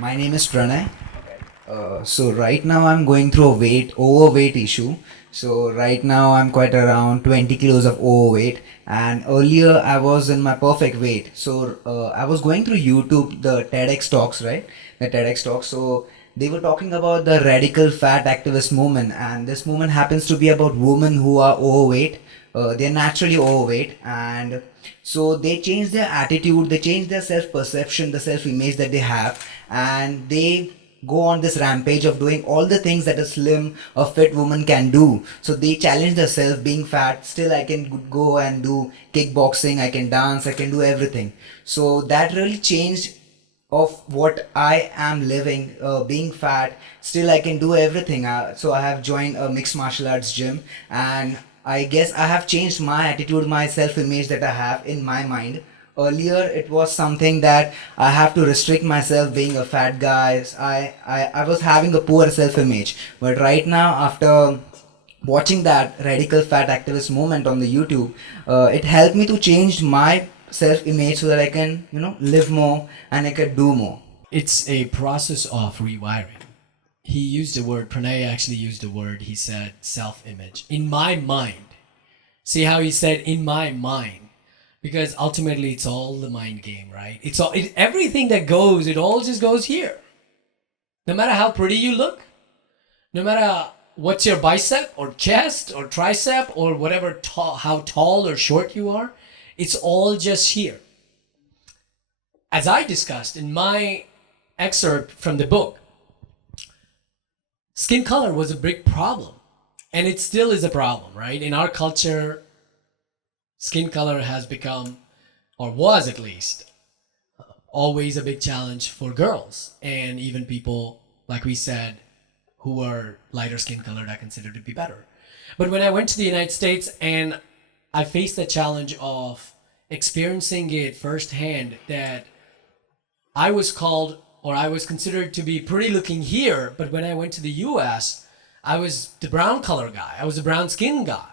My name is Pranay. So right now I'm going through a overweight issue. So right now I'm quite around 20 kilos of overweight, and earlier I was in my perfect weight. So I was going through YouTube, the TEDx talks, right? The TEDx talks. So they were talking about the radical fat activist movement, and this movement happens to be about women who are overweight. They're naturally overweight, and so they change their attitude, they change their self perception, the self image that they have, and they go on this rampage of doing all the things that a slim or fit woman can do. So they challenge themselves, being fat still I can go and do kickboxing, I can dance, I can do everything. So that really changed of what I am living, being fat still I can do everything. So I have joined a mixed martial arts gym, and I guess I have changed my attitude, my self image that I have in my mind. Earlier it was something that I have to restrict myself being a fat guy. I was having a poor self image, but right now, after watching that radical fat activist movement on the YouTube, it helped me to change my self image so that I can, live more and I can do more. It's a process of rewiring. He used the word, Pranay actually used the word, he said self image. In my mind. See how he said in my mind? Because ultimately it's all the mind game, right? Everything that goes, it all just goes here. No matter how pretty you look, no matter what's your bicep or chest or tricep or whatever, how tall or short you are, it's all just here. As I discussed in my excerpt from the book, skin color was a big problem, and it still is a problem, right? In our culture, skin color has become, or was at least, always a big challenge for girls, and even people, like we said, who are lighter skin colored are considered to be better. But when I went to the United States and I faced the challenge of experiencing it firsthand, that I was called, or I was considered to be pretty looking here, but when I went to the US, I was the brown color guy. I was the brown skin guy.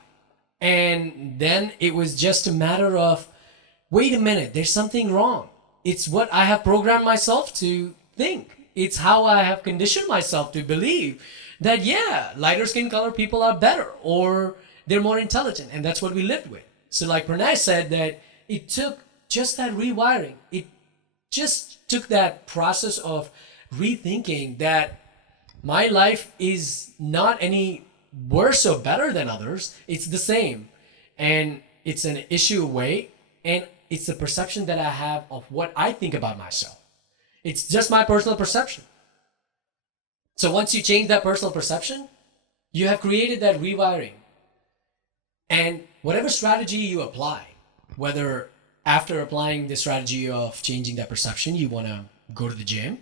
And then it was just a matter of, wait a minute, there's something wrong. It's what I have programmed myself to think. It's how I have conditioned myself to believe that, yeah, lighter skin color people are better or they're more intelligent. And that's what we lived with. So like Pranay said, that it took just that rewiring. It just took that process of rethinking that my life is not any worse or better than others. It's the same. And it's an issue of weight. And it's the perception that I have of what I think about myself. It's just my personal perception. So once you change that personal perception, you have created that rewiring. And whatever strategy you apply, whether after applying the strategy of changing that perception, you want to go to the gym.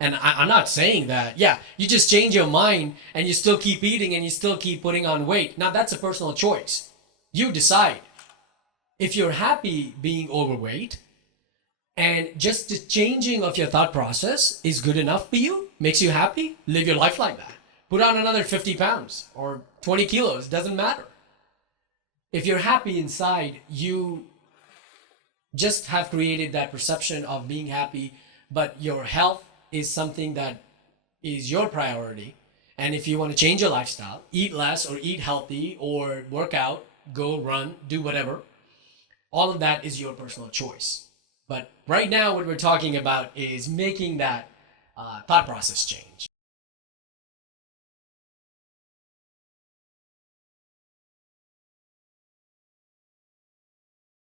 And I'm not saying that, yeah, you just change your mind and you still keep eating and you still keep putting on weight. Now, that's a personal choice. You decide. If you're happy being overweight and just the changing of your thought process is good enough for you, makes you happy, live your life like that. Put on another 50 pounds or 20 kilos, doesn't matter. If you're happy inside, you just have created that perception of being happy, but your health is something that is your priority. And if you want to change your lifestyle, eat less or eat healthy or work out, go run, do whatever, all of that is your personal choice. But right now what we're talking about is making that thought process change.